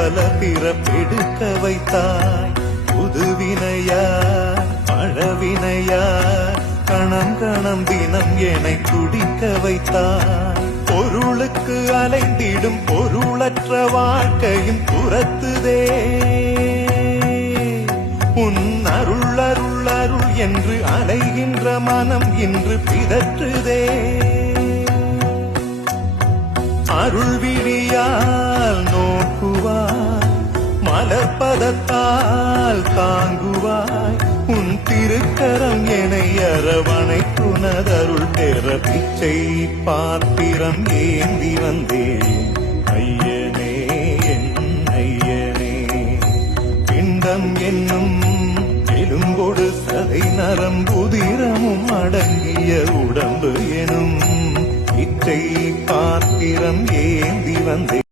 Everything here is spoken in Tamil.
பல பிறப்பெடுக்க வைத்தாய். புதுவினையா பழவினையா கணம் கணம் தினம் என்னை துடிக்க வைத்தாய். பொருளுக்கு அலைந்திடும் பொருளற்ற வாழ்க்கையும் துரத்துதே. உன் அருள் அருள் அருள் என்று அலைகின்ற மனம் இன்று பிதற்றுதே. அருள் விழியால் நோக்குவாய், மலர்பதத்தால் தாங்குவாய். உன் திருக்கரம் என்னை அரவணைக்குனதருள் பெற பிச்சை பாத்திரம் ஏந்தி வந்தேன். ஐயனே என் ஐயனே, பிண்டம் என்னும் எலும்பொடு சதை நரம்புதிரமும் அடங்கிய உடம்பு எனும் பிச்சை பாத்திரம் ஏந்தி வந்தேன்.